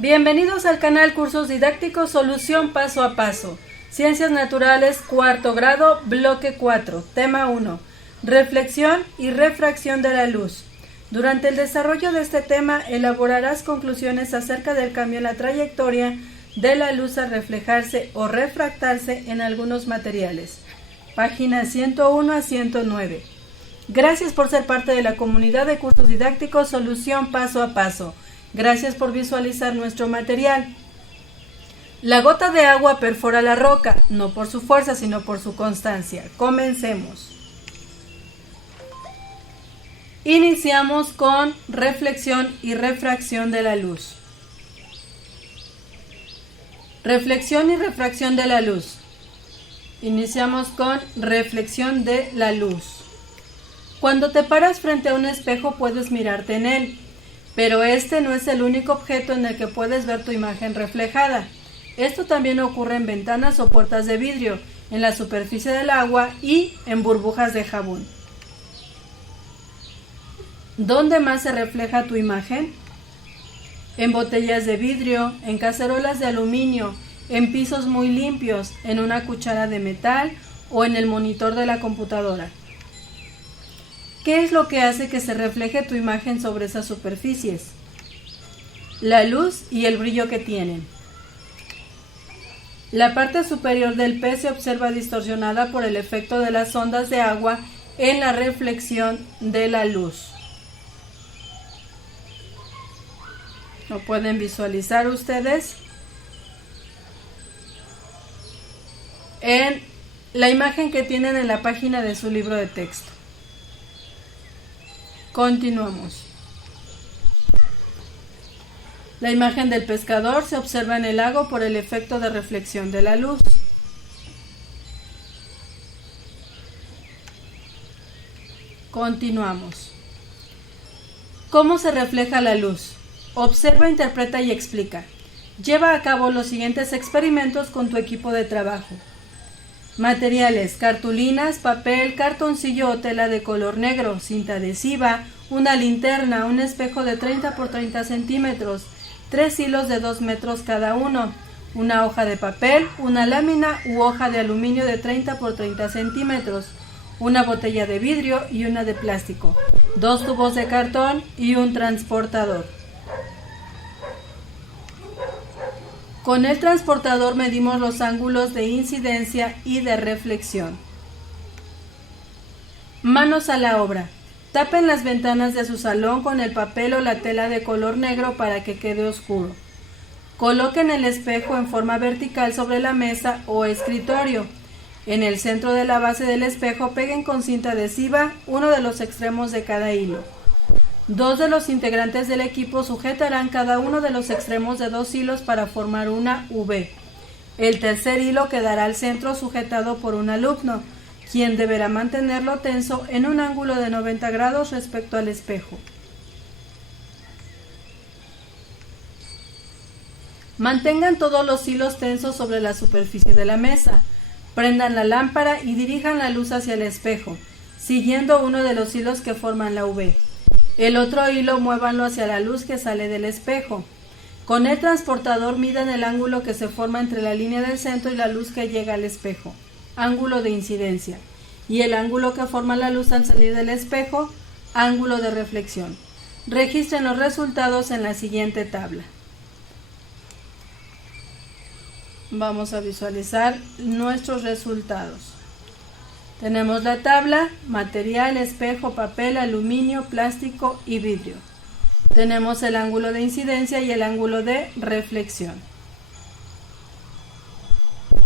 Bienvenidos al canal Cursos Didácticos Solución Paso a Paso. Ciencias Naturales, cuarto grado, bloque 4, tema 1. Reflexión y refracción de la luz. Durante el desarrollo de este tema elaborarás conclusiones acerca del cambio en la trayectoria de la luz al reflejarse o refractarse en algunos materiales. Páginas 101 a 109. Gracias por ser parte de la comunidad de cursos didácticos Solución Paso a Paso. Gracias por visualizar nuestro material. La gota de agua perfora la roca, no por su fuerza, sino por su constancia. Comencemos. Iniciamos con reflexión y refracción de la luz. Reflexión y refracción de la luz. Iniciamos con reflexión de la luz. Cuando te paras frente a un espejo puedes mirarte en él, pero este no es el único objeto en el que puedes ver tu imagen reflejada. Esto también ocurre en ventanas o puertas de vidrio, en la superficie del agua y en burbujas de jabón. ¿Dónde más se refleja tu imagen? En botellas de vidrio, en cacerolas de aluminio, en pisos muy limpios, en una cuchara de metal o en el monitor de la computadora. ¿Qué es lo que hace que se refleje tu imagen sobre esas superficies? La luz y el brillo que tienen. La parte superior del pez se observa distorsionada por el efecto de las ondas de agua en la reflexión de la luz. ¿Lo pueden visualizar ustedes? En la imagen que tienen en la página de su libro de texto. Continuamos. La imagen del pescador se observa en el lago por el efecto de reflexión de la luz. Continuamos. ¿Cómo se refleja la luz? Observa, interpreta y explica. Lleva a cabo los siguientes experimentos con tu equipo de trabajo. Materiales: cartulinas, papel, cartoncillo o tela de color negro, cinta adhesiva, una linterna, un espejo de 30 por 30 centímetros, 3 hilos de 2 metros cada uno, una hoja de papel, una lámina u hoja de aluminio de 30 por 30 centímetros, una botella de vidrio y una de plástico, 2 tubos de cartón y un transportador. Con el transportador medimos los ángulos de incidencia y de reflexión. Manos a la obra. Tapen las ventanas de su salón con el papel o la tela de color negro para que quede oscuro. Coloquen el espejo en forma vertical sobre la mesa o escritorio. En el centro de la base del espejo peguen con cinta adhesiva uno de los extremos de cada hilo. 2 de los integrantes del equipo sujetarán cada uno de los extremos de 2 hilos para formar una V. El tercer hilo quedará al centro sujetado por un alumno, quien deberá mantenerlo tenso en un ángulo de 90 grados respecto al espejo. Mantengan todos los hilos tensos sobre la superficie de la mesa. Prendan la lámpara y dirijan la luz hacia el espejo, siguiendo uno de los hilos que forman la V. El otro hilo muévanlo hacia la luz que sale del espejo. Con el transportador midan el ángulo que se forma entre la línea del centro y la luz que llega al espejo, ángulo de incidencia, y el ángulo que forma la luz al salir del espejo, ángulo de reflexión. Registren los resultados en la siguiente tabla. Vamos a visualizar nuestros resultados. Tenemos la tabla: material, espejo, papel, aluminio, plástico y vidrio. Tenemos el ángulo de incidencia y el ángulo de reflexión.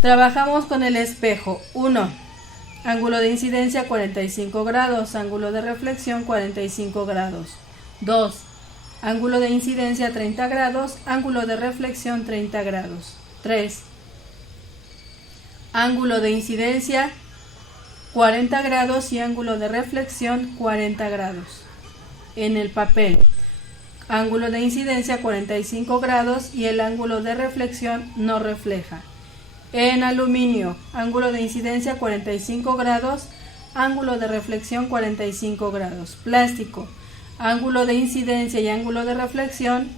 Trabajamos con el espejo. 1. Ángulo de incidencia 45 grados, ángulo de reflexión 45 grados. 2. Ángulo de incidencia 30 grados, ángulo de reflexión 30 grados. 3. Ángulo de incidencia 40 grados y ángulo de reflexión 40 grados. En el papel, ángulo de incidencia 45 grados y el ángulo de reflexión no refleja. En aluminio, ángulo de incidencia 45 grados, ángulo de reflexión 45 grados. Plástico, ángulo de incidencia y ángulo de reflexión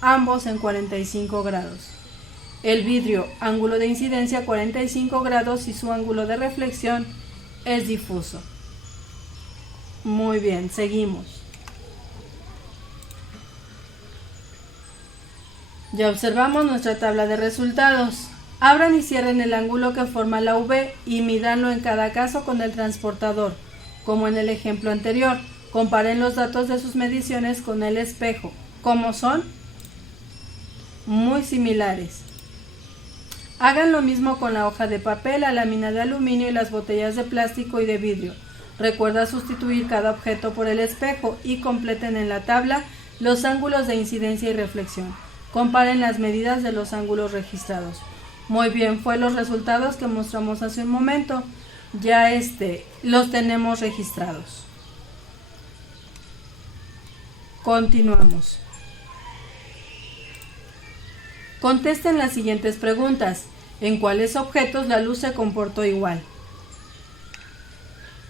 ambos en 45 grados. El vidrio, ángulo de incidencia 45 grados y su ángulo de reflexión es difuso. Muy bien, seguimos. Ya observamos nuestra tabla de resultados. Abran y cierren el ángulo que forma la V y mídanlo en cada caso con el transportador, como en el ejemplo anterior. Comparen los datos de sus mediciones con el espejo. ¿Cómo son? Muy similares. Hagan lo mismo con la hoja de papel, la lámina de aluminio y las botellas de plástico y de vidrio. Recuerda sustituir cada objeto por el espejo y completen en la tabla los ángulos de incidencia y reflexión. Comparen las medidas de los ángulos registrados. Muy bien, fue los resultados que mostramos hace un momento. Ya los tenemos registrados. Continuamos. Contesten las siguientes preguntas. ¿En cuáles objetos la luz se comportó igual?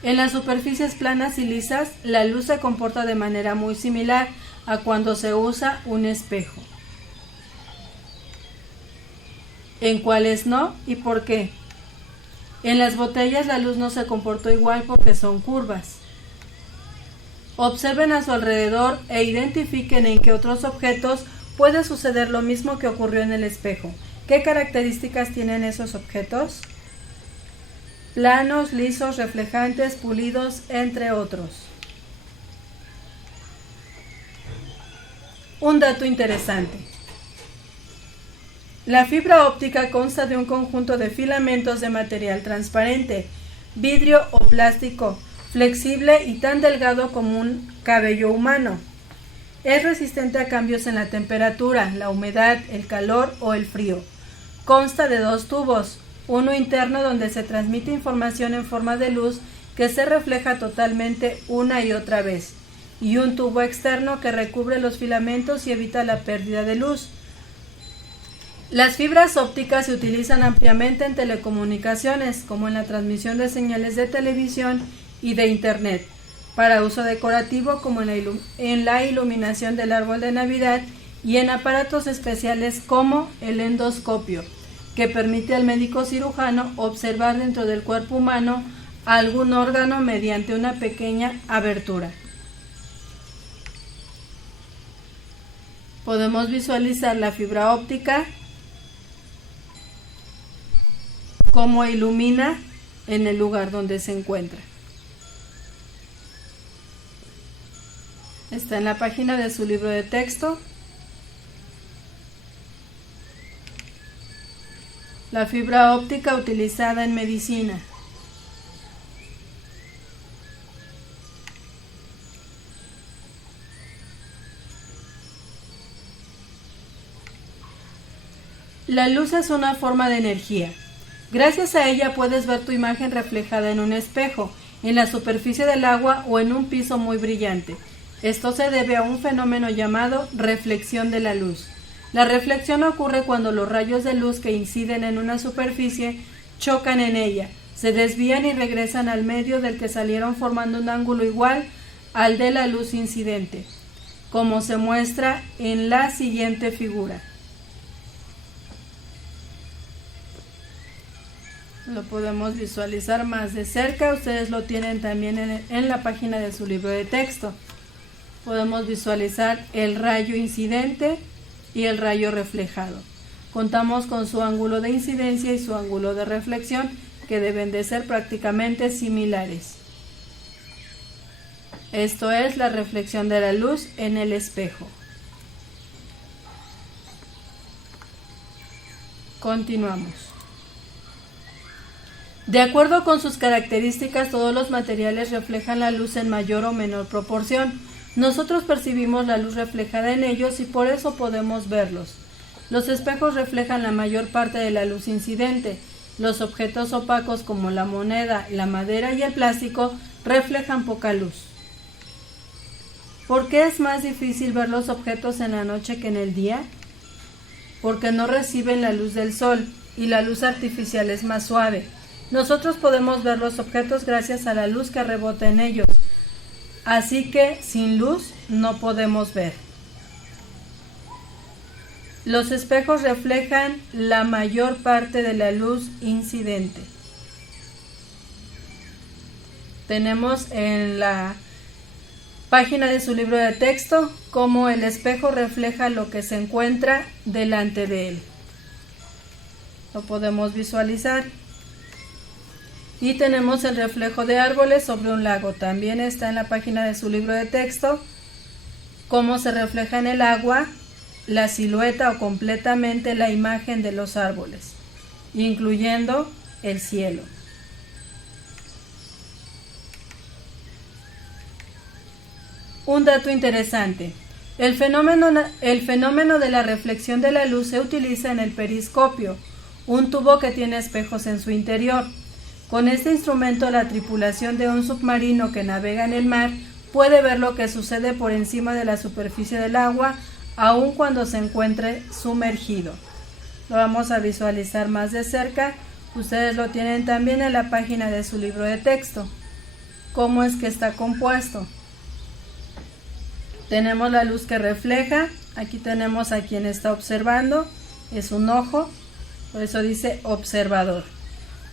En las superficies planas y lisas, la luz se comporta de manera muy similar a cuando se usa un espejo. ¿En cuáles no y por qué? En las botellas la luz no se comportó igual porque son curvas. Observen a su alrededor e identifiquen en qué otros objetos puede suceder lo mismo que ocurrió en el espejo. ¿Qué características tienen esos objetos? Planos, lisos, reflejantes, pulidos, entre otros. Un dato interesante. La fibra óptica consta de un conjunto de filamentos de material transparente, vidrio o plástico, flexible y tan delgado como un cabello humano. Es resistente a cambios en la temperatura, la humedad, el calor o el frío. Consta de dos tubos, uno interno donde se transmite información en forma de luz que se refleja totalmente una y otra vez, y un tubo externo que recubre los filamentos y evita la pérdida de luz. Las fibras ópticas se utilizan ampliamente en telecomunicaciones, como en la transmisión de señales de televisión y de Internet, para uso decorativo como en la iluminación del árbol de Navidad y en aparatos especiales como el endoscopio, que permite al médico cirujano observar dentro del cuerpo humano algún órgano mediante una pequeña abertura. Podemos visualizar la fibra óptica, cómo ilumina en el lugar donde se encuentra. Está en la página de su libro de texto. La fibra óptica utilizada en medicina. La luz es una forma de energía. Gracias a ella puedes ver tu imagen reflejada en un espejo, en la superficie del agua o en un piso muy brillante. Esto se debe a un fenómeno llamado reflexión de la luz. La reflexión ocurre cuando los rayos de luz que inciden en una superficie chocan en ella, se desvían y regresan al medio del que salieron formando un ángulo igual al de la luz incidente, como se muestra en la siguiente figura. Lo podemos visualizar más de cerca, ustedes lo tienen también en la página de su libro de texto. Podemos visualizar el rayo incidente y el rayo reflejado. Contamos con su ángulo de incidencia y su ángulo de reflexión, que deben de ser prácticamente similares. Esto es la reflexión de la luz en el espejo. Continuamos. De acuerdo con sus características, todos los materiales reflejan la luz en mayor o menor proporción. Nosotros percibimos la luz reflejada en ellos y por eso podemos verlos. Los espejos reflejan la mayor parte de la luz incidente. Los objetos opacos como la moneda, la madera y el plástico reflejan poca luz. ¿Por qué es más difícil ver los objetos en la noche que en el día? Porque no reciben la luz del sol y la luz artificial es más suave. Nosotros podemos ver los objetos gracias a la luz que rebota en ellos. Así que sin luz no podemos ver. Los espejos reflejan la mayor parte de la luz incidente. Tenemos en la página de su libro de texto cómo el espejo refleja lo que se encuentra delante de él. Lo podemos visualizar. Y tenemos el reflejo de árboles sobre un lago. También está en la página de su libro de texto cómo se refleja en el agua la silueta o completamente la imagen de los árboles, incluyendo el cielo. Un dato interesante. El fenómeno de la reflexión de la luz se utiliza en el periscopio, un tubo que tiene espejos en su interior. Con este instrumento, la tripulación de un submarino que navega en el mar puede ver lo que sucede por encima de la superficie del agua, aun cuando se encuentre sumergido. Lo vamos a visualizar más de cerca. Ustedes lo tienen también en la página de su libro de texto. ¿Cómo es que está compuesto? Tenemos la luz que refleja. Aquí tenemos a quien está observando. Es un ojo, por eso dice observador.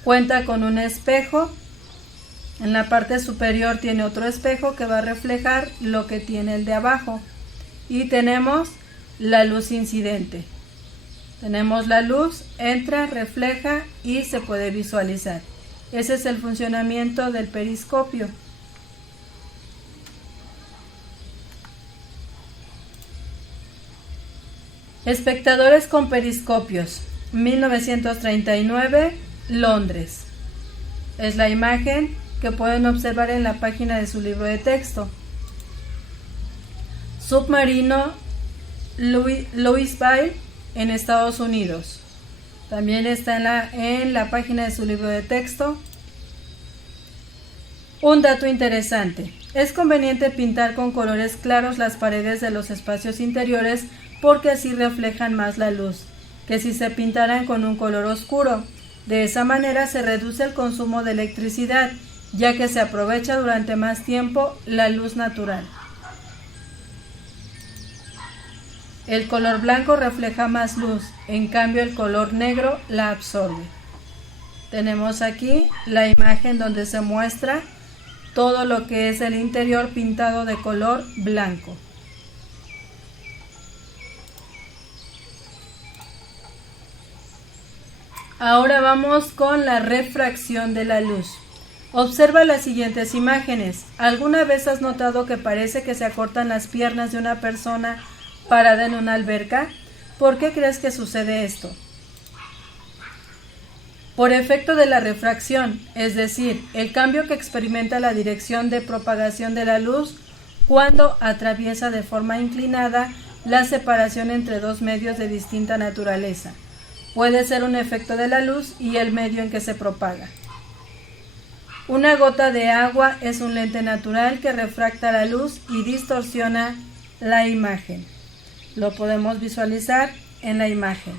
Cuenta con un espejo. En la parte superior tiene otro espejo que va a reflejar lo que tiene el de abajo. Y tenemos la luz incidente. Tenemos la luz, entra, refleja y se puede visualizar. Ese es el funcionamiento del periscopio. Espectadores con periscopios. 1939, Londres. Es la imagen que pueden observar en la página de su libro de texto. Submarino Louisville en Estados Unidos. También está en la página de su libro de texto. Un dato interesante. Es conveniente pintar con colores claros las paredes de los espacios interiores porque así reflejan más la luz que si se pintaran con un color oscuro. De esa manera se reduce el consumo de electricidad, ya que se aprovecha durante más tiempo la luz natural. El color blanco refleja más luz, en cambio el color negro la absorbe. Tenemos aquí la imagen donde se muestra todo lo que es el interior pintado de color blanco. Ahora vamos con la refracción de la luz. Observa las siguientes imágenes. ¿Alguna vez has notado que parece que se acortan las piernas de una persona parada en una alberca? ¿Por qué crees que sucede esto? Por efecto de la refracción, es decir, el cambio que experimenta la dirección de propagación de la luz cuando atraviesa de forma inclinada la separación entre dos medios de distinta naturaleza. Puede ser un efecto de la luz y el medio en que se propaga. Una gota de agua es un lente natural que refracta la luz y distorsiona la imagen. Lo podemos visualizar en la imagen.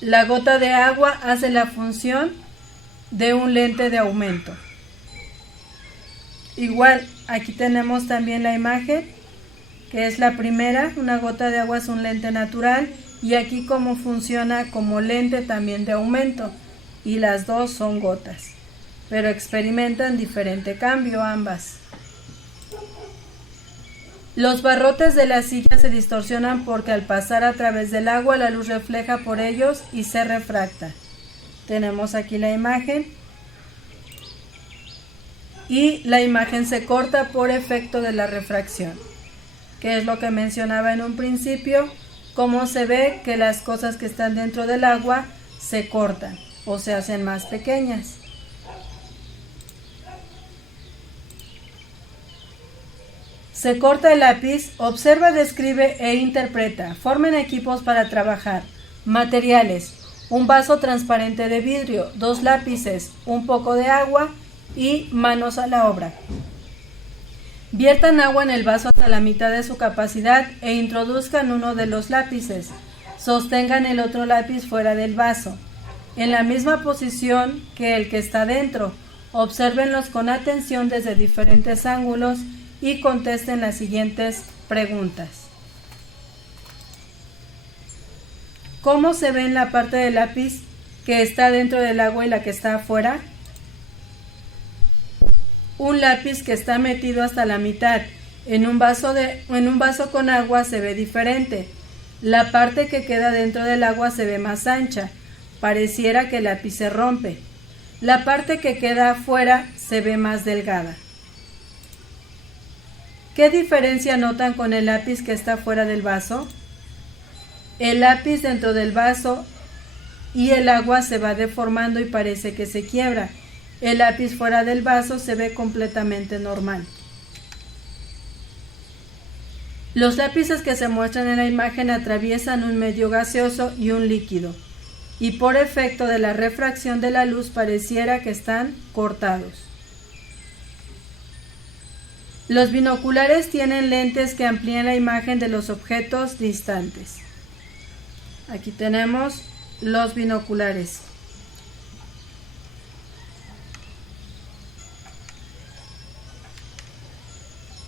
La gota de agua hace la función de un lente de aumento. Igual, aquí tenemos también la imagen, que es la primera. Una gota de agua es un lente natural y aquí cómo funciona como lente también de aumento. Y las dos son gotas, pero experimentan diferente cambio ambas. Los barrotes de la silla se distorsionan porque al pasar a través del agua la luz refleja por ellos y se refracta. Tenemos aquí la imagen y la imagen se corta por efecto de la refracción, que es lo que mencionaba en un principio, cómo se ve que las cosas que están dentro del agua se cortan o se hacen más pequeñas. Se corta el lápiz, observa, describe e interpreta. Formen equipos para trabajar. Materiales: un vaso transparente de vidrio, 2 lápices, un poco de agua y manos a la obra. Viertan agua en el vaso hasta la mitad de su capacidad e introduzcan uno de los lápices. Sostengan el otro lápiz fuera del vaso, en la misma posición que el que está dentro. Obsérvenlos con atención desde diferentes ángulos y contesten las siguientes preguntas. ¿Cómo se ve en la parte del lápiz que está dentro del agua y la que está afuera? Un lápiz que está metido hasta la mitad en un vaso con agua se ve diferente. La parte que queda dentro del agua se ve más ancha, pareciera que el lápiz se rompe. La parte que queda afuera se ve más delgada. ¿Qué diferencia notan con el lápiz que está fuera del vaso? El lápiz dentro del vaso y el agua se va deformando y parece que se quiebra. El lápiz fuera del vaso se ve completamente normal. Los lápices que se muestran en la imagen atraviesan un medio gaseoso y un líquido, y por efecto de la refracción de la luz pareciera que están cortados. Los binoculares tienen lentes que amplían la imagen de los objetos distantes. Aquí tenemos los binoculares.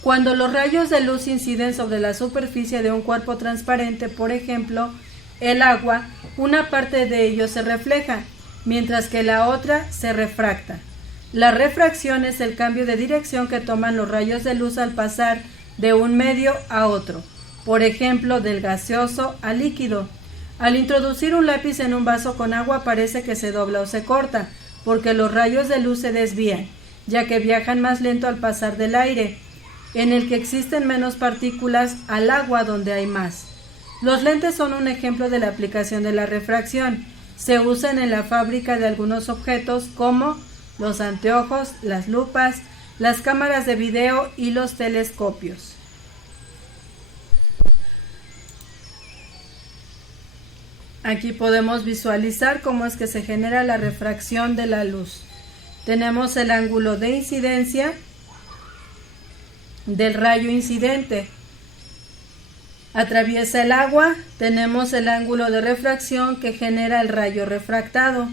Cuando los rayos de luz inciden sobre la superficie de un cuerpo transparente, por ejemplo, el agua, una parte de ello se refleja, mientras que la otra se refracta. La refracción es el cambio de dirección que toman los rayos de luz al pasar de un medio a otro, por ejemplo, del gaseoso al líquido. Al introducir un lápiz en un vaso con agua parece que se dobla o se corta, porque los rayos de luz se desvían, ya que viajan más lento al pasar del aire, en el que existen menos partículas, al agua donde hay más. Los lentes son un ejemplo de la aplicación de la refracción. Se usan en la fábrica de algunos objetos como los anteojos, las lupas, las cámaras de video y los telescopios. Aquí podemos visualizar cómo es que se genera la refracción de la luz. Tenemos el ángulo de incidencia del rayo incidente. Atraviesa el agua, tenemos el ángulo de refracción que genera el rayo refractado.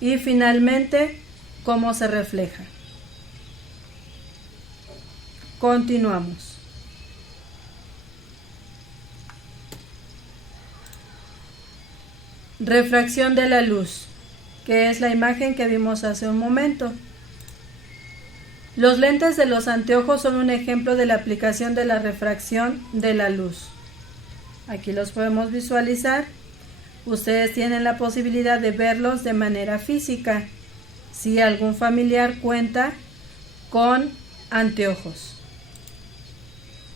Y finalmente, cómo se refleja. Continuamos. Refracción de la luz, que es la imagen que vimos hace un momento. Los lentes de los anteojos son un ejemplo de la aplicación de la refracción de la luz. Aquí los podemos visualizar. Ustedes tienen la posibilidad de verlos de manera física, si algún familiar cuenta con anteojos.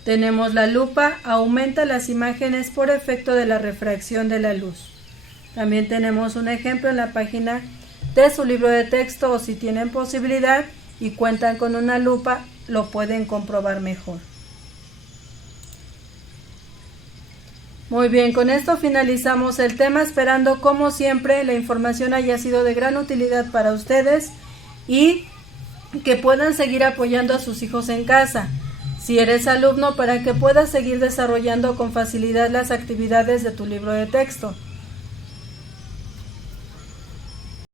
Tenemos la lupa, aumenta las imágenes por efecto de la refracción de la luz. También tenemos un ejemplo en la página de su libro de texto, o si tienen posibilidad y cuentan con una lupa, lo pueden comprobar mejor. Muy bien, con esto finalizamos el tema, esperando como siempre la información haya sido de gran utilidad para ustedes y que puedan seguir apoyando a sus hijos en casa. Si eres alumno, para que puedas seguir desarrollando con facilidad las actividades de tu libro de texto.